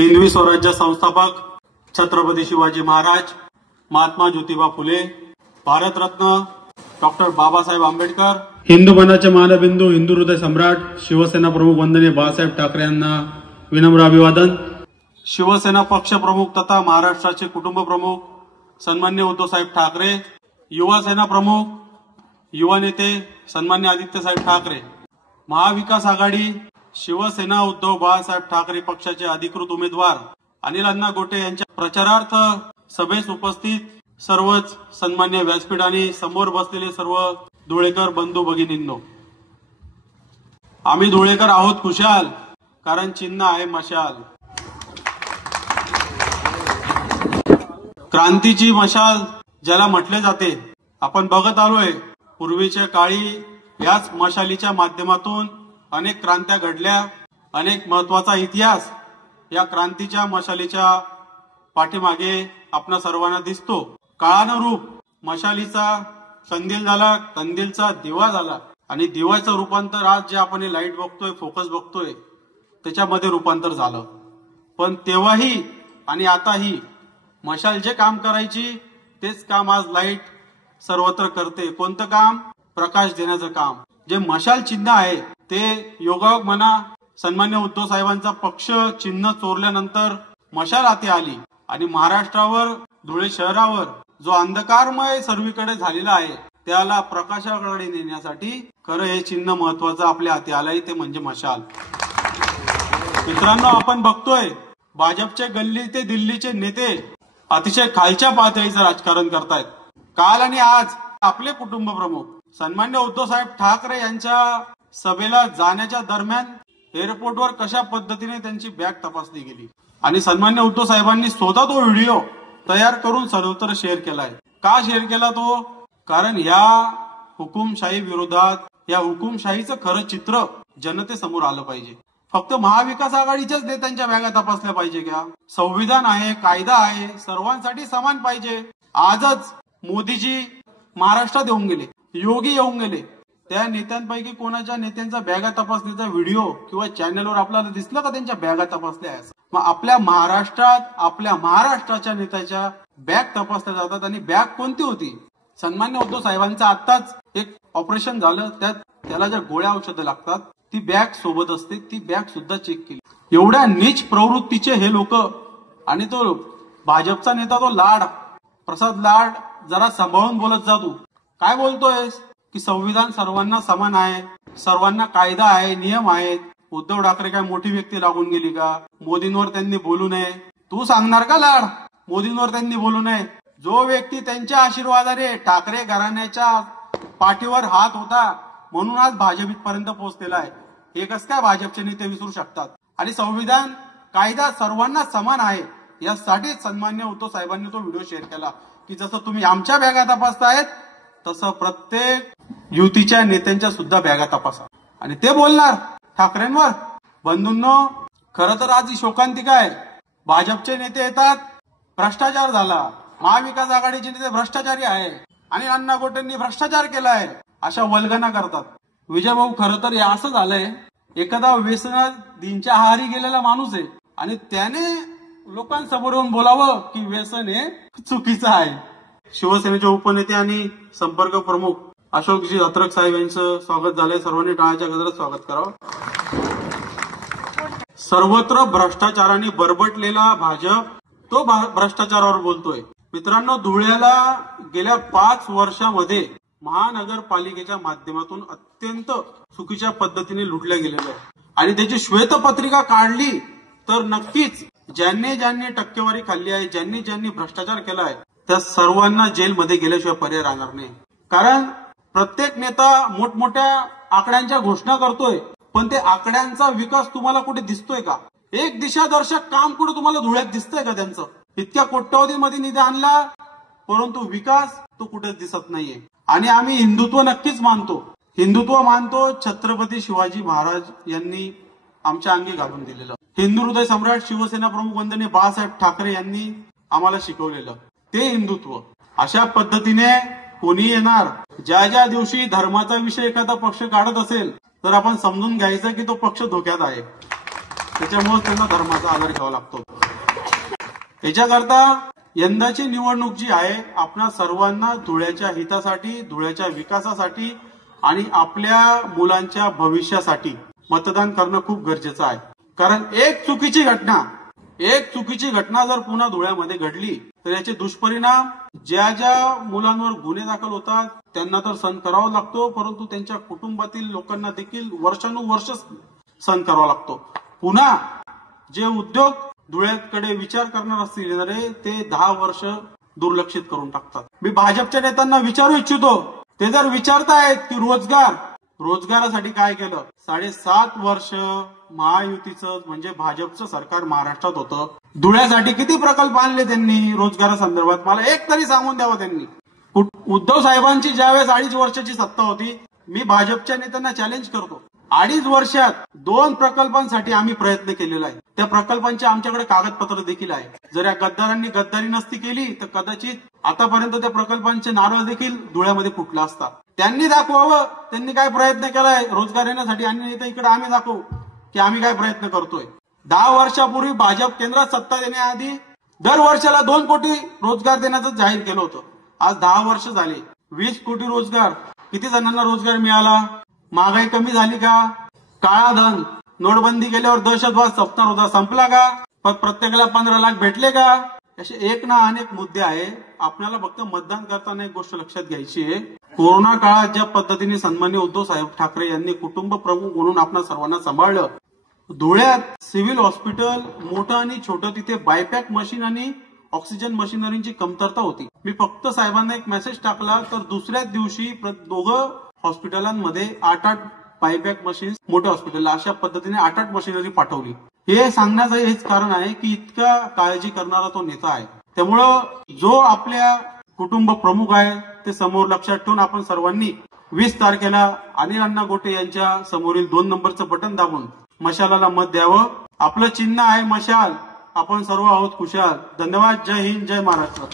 हिंदवी स्वराज्य संस्थापक छत्रपती शिवाजी महाराज, महात्मा ज्योतिबा फुले, भारतरत्न डॉक्टर बाबासाहेब आंबेडकर, हिंदू मनाचे मानबिंदू, हिंदू हृदय सम्राट, शिवसेना प्रमुख वंदनीय बाळासाहेब ठाकरे यांना विनम्र अभिवादन. शिवसेना पक्ष प्रमुख तथा महाराष्ट्राचे कुटुंब प्रमुख सन्मान्य उद्धवसाहेब ठाकरे, युवा सेना प्रमुख, युवा नेते सन्मान्य आदित्यसाहेब ठाकरे, महाविकास आघाडी शिवसेना उद्धव बाळासाहेब ठाकरे पक्षाचे अधिकृत उमेदवार अनिल अण्णा गोटे यांच्या प्रचारार्थ सभेस उपस्थित सर्वच सन्मान्य व्यासपीठ आणि समोर बसलेले सर्व धुळेकर बंधू भगिनींनो, आम्ही धुळेकर आहोत खुशाल, कारण चिन्ह आहे मशाल. क्रांतीची मशाल ज्याला म्हटले जाते, आपण बघत आलोय पूर्वीच्या काळी याच मशालीच्या माध्यमातून अनेक क्रांत्या घडल्या, अनेक महत्वाचा इतिहास या क्रांतीच्या मशालीच्या पाठीमागे आपणा सर्वांना दिसतो. काळानुरूप मशालीचा कंदील झाला, कंदीलचा दिवा झाला आणि दिव्याचं रूपांतर आज जे आपण लाईट बघतोय, फोकस बघतोय, त्याच्यामध्ये रूपांतर झालं. पण तेव्हाही आणि आताही मशाल जे काम करायची तेच काम आज लाईट सर्वत्र करते. कोणतं काम? प्रकाश देण्याचं काम. जे मशाल चिन्ह आहे ते योगायोग म्हणा, सन्मान्य उद्धव साहेबांचा पक्ष चिन्ह चोरल्यानंतर मशाल हाती आली आणि महाराष्ट्रावर, धुळे शहरावर जो अंधकारमय सर्वीकडे झालेला आहे त्याला प्रकाशाकडे नेण्यासाठी खरं हे चिन्ह महत्वाचं आपल्या हाती आलंय, ते म्हणजे मशाल. मित्रांनो, आपण बघतोय भाजपचे गल्ली ते दिल्लीचे नेते अतिशय खालच्या पातळीचं राजकारण करतायत. काल आणि आज आपले कुटुंब प्रमुख सन्मान्य उद्धवसाहेब ठाकरे यांच्या सभेला जाण्याच्या दरम्यान एअरपोर्टवर कशा पद्धतीने त्यांची बॅग तपासली गेली आणि सन्मान्य उद्धव साहेबांनी स्वतः तो व्हिडिओ तयार करून सर्वत्र शेअर केलाय. का शेअर केला तो? कारण या हुकुमशाही विरोधात, या हुकुमशाहीचं खरं चित्र जनतेसमोर आलं पाहिजे. फक्त महाविकास आघाडीच्याच नेत्यांच्या बॅगा तपासल्या पाहिजे का? संविधान आहे, कायदा आहे, सर्वांसाठी समान पाहिजे. आजच मोदीजी महाराष्ट्रात येऊन गेले, योगी येऊन गेले, त्या नेत्यांपैकी कोणाच्या नेत्यांचा बॅगा तपासण्याचा व्हिडिओ किंवा चॅनलवर आपल्याला दिसलं का त्यांच्या बॅगा तपासल्या आहेत? मग आपल्या महाराष्ट्रात आपल्या महाराष्ट्राच्या नेत्याच्या बॅग तपासल्या जातात आणि बॅग कोणती होती? सन्मान्य उद्धव साहेबांचं आत्ताच एक ऑपरेशन झालं, त्याला ज्या गोळ्या औषधं लागतात ती बॅग सोबत असते, ती बॅग सुद्धा चेक केली. एवढ्या नीच प्रवृत्तीचे हे लोक. आणि तो भाजपचा नेता तो लाड, प्रसाद लाड, जरा सांभाळून बोलत जा. तू काय बोलतोयस की संविधान सर्वांना समान आहे, सर्वांना कायदा आहे, नियम आहेत. उद्धव ठाकरे काय मोठी व्यक्ती लागून गेली का? मोदींवर त्यांनी बोलू नये. तू सांगणार का लाड मोदींवर त्यांनी बोलू नये? जो व्यक्ती त्यांच्या आशीर्वादाने ठाकरे घराण्याच्या पाठीवर हात होता म्हणून आज भाजप इथपर्यंत पोहोचलेला आहे, हे कसं काय भाजपचे नेते विसरू शकतात? आणि संविधान, कायदा सर्वांना समान आहे यासाठी सन्मान्य उद्धव साहेबांनी तो व्हिडिओ शेअर केला की जसं तुम्ही आमच्या बॅगा तपासतायत तसं प्रत्येक युतीच्या नेत्यांच्या सुद्धा बॅगा तपासा. आणि ते बोलणार ठाकरेंवर. बंधूंनो, खरं तर आज ही शोकांतिका आहे. भाजपचे नेते येतात, भ्रष्टाचार झाला, महाविकास आघाडीचे नेते भ्रष्टाचारी आहे आणि अण्णा गोटेंनी भ्रष्टाचार केलाय, अशा वल्गना करतात. विजय भाऊ, खरं तर हे असं झालंय, एखादा व्यसनात दिनच्या आहारी गेलेला माणूस आहे आणि त्याने लोकांसमोर येऊन बोलावं की व्यसन हे चुकीचं आहे. शिवसेनेचे उपनेते आणि संपर्क प्रमुख अशोकजी अत्रक साहेब यांचं स्वागत झालंय. सर्वांनी टाळ्याच्या गजरात स्वागत करावं. सर्वत्र भ्रष्टाचाराने बरबटलेला भाजप तो भ्रष्टाचारावर बोलतोय. मित्रांनो, धुळ्याला गेल्या 5 वर्षामध्ये महानगरपालिकेच्या माध्यमातून अत्यंत चुकीच्या पद्धतीने लुटल्या गेलेलं आहे आणि त्याची श्वेतपत्रिका काढली तर नक्कीच ज्यांनी ज्यांनी टक्केवारी खाल्ली आहे, ज्यांनी ज्यांनी भ्रष्टाचार केला आहे त्या सर्वांना जेलमध्ये गेल्याशिवाय पर्याय राहणार नाही. कारण प्रत्येक नेता मोठमोठ्या आकड्यांच्या घोषणा करतोय, पण ते आकड्यांचा विकास तुम्हाला कुठे दिसतोय का? एक दिशादर्शक काम कुठे तुम्हाला धुळ्यात दिसतंय का त्यांचं? इतक्या कोट्यावधीमध्ये निधी आणला परंतु विकास तो कुठेच दिसत नाहीये. आणि आम्ही हिंदुत्व नक्कीच मानतो, हिंदुत्व मानतो. छत्रपती शिवाजी महाराज यांनी आमच्या अंगी घालून दिलेलं हिंदू हृदय सम्राट, शिवसेना प्रमुख वंदनीय बाळासाहेब ठाकरे यांनी आम्हाला शिकवलेलं ते हिंदुत्व. अशा पद्धतीने कोणी येणार, ज्या ज्या दिवशी धर्माचा विषय एखादा पक्ष काढत असेल तर आपण समजून घ्यायचं की तो पक्ष धोक्यात आहे. त्याच्यामुळे त्यांना धर्माचा आधार घ्यावा लागतो. याच्याकरता यंदाची निवडणूक जी आहे आपणा सर्वांना धुळ्याच्या हितासाठी, धुळ्याच्या विकासासाठी आणि आपल्या मुलांच्या भविष्यासाठी मतदान करणं खूप गरजेचं आहे. कारण एक चुकीची घटना जर पुन्हा धुळ्यामध्ये घडली तर याचे दुष्परिणाम ज्या ज्या मुलांवर गुन्हे दाखल होतात त्यांना तर सहन करावा लागतो, परंतु त्यांच्या कुटुंबातील लोकांना देखील वर्षानुवर्ष सहन करावा लागतो. पुन्हा जे उद्योग धुळ्याकडे विचार करणार असतील ते 10 वर्ष दुर्लक्षित करून टाकतात. मी भाजपच्या नेत्यांना विचारू इच्छितो, ते जर विचारतायत की रोजगारासाठी काय केलं, 7.5 वर्ष महायुतीचं म्हणजे भाजपचं सरकार महाराष्ट्रात होतं. धुळ्यासाठी किती प्रकल्प आणले त्यांनी रोजगारासंदर्भात, मला एक तरी सांगून द्यावं त्यांनी. उद्धव साहेबांची ज्यावेळेस 2.5 वर्षाची सत्ता होती, मी भाजपच्या नेत्यांना चॅलेंज करतो, 2.5 वर्षात 2 प्रकल्पांसाठी आम्ही प्रयत्न केलेला आहे. त्या प्रकल्पांचे आमच्याकडे कागदपत्र देखील आहे. जर या गद्दारांनी गद्दारी नसती केली तर कदाचित आतापर्यंत त्या प्रकल्पांचे नारळ देखील धुळ्यामध्ये फुटला असता. त्यांनी दाखवावं त्यांनी काय प्रयत्न केलाय रोजगार येण्यासाठी, आणि इकडे आम्ही दाखवू की आम्ही काय प्रयत्न करतोय. 10 वर्षापूर्वी भाजप केंद्रात सत्ता देण्याआधी दर वर्षाला 2 कोटी रोजगार देण्याचं जाहीर केलं होतं. आज 10 वर्ष झाले, 20 कोटी रोजगार. किती जणांना रोजगार मिळाला? महागाई कमी झाली का? काळा धन, नोटबंदी केल्यावर दहशतवाद सपणार होता, संपला का? प्रत्येकाला 15 लाख भेटले का? असे एक ना अनेक मुद्दे आहे. आपल्याला फक्त मतदान करताना एक गोष्ट लक्षात घ्यायची आहे, कोरोना काळात ज्या पद्धतीने सन्माननीय उद्धव साहेब ठाकरे यांनी कुटुंब प्रमुख म्हणून आपल्या सर्वांना सांभाळलं. धुळ्यात सिव्हिल हॉस्पिटल मोठं आणि छोटं, तिथे बायपॅक मशीन आणि ऑक्सिजन मशिनरीची कमतरता होती. मी फक्त साहेबांना एक मेसेज टाकला तर दुसऱ्याच दिवशी दोघं हॉस्पिटलांमध्ये 8 बायपॅक मशीन, मोठ्या हॉस्पिटलला अशा पद्धतीने 8 मशिनरी पाठवली. हे सांगण्याचं हेच कारण आहे की इतका काळजी करणारा तो नेता आहे. त्यामुळं जो आपल्या कुटुंब प्रमुख आहे ते समोर लक्षात ठेवून आपण सर्वांनी 20 तारखेला अनिल अण्णा गोटे यांच्या समोरील 2 नंबरचं बटन दाबून मशालाला मत द्यावं. आपलं चिन्ह आहे मशाल. आपण सर्व आहोत खुशाल. धन्यवाद. जय हिंद, जय महाराष्ट्र.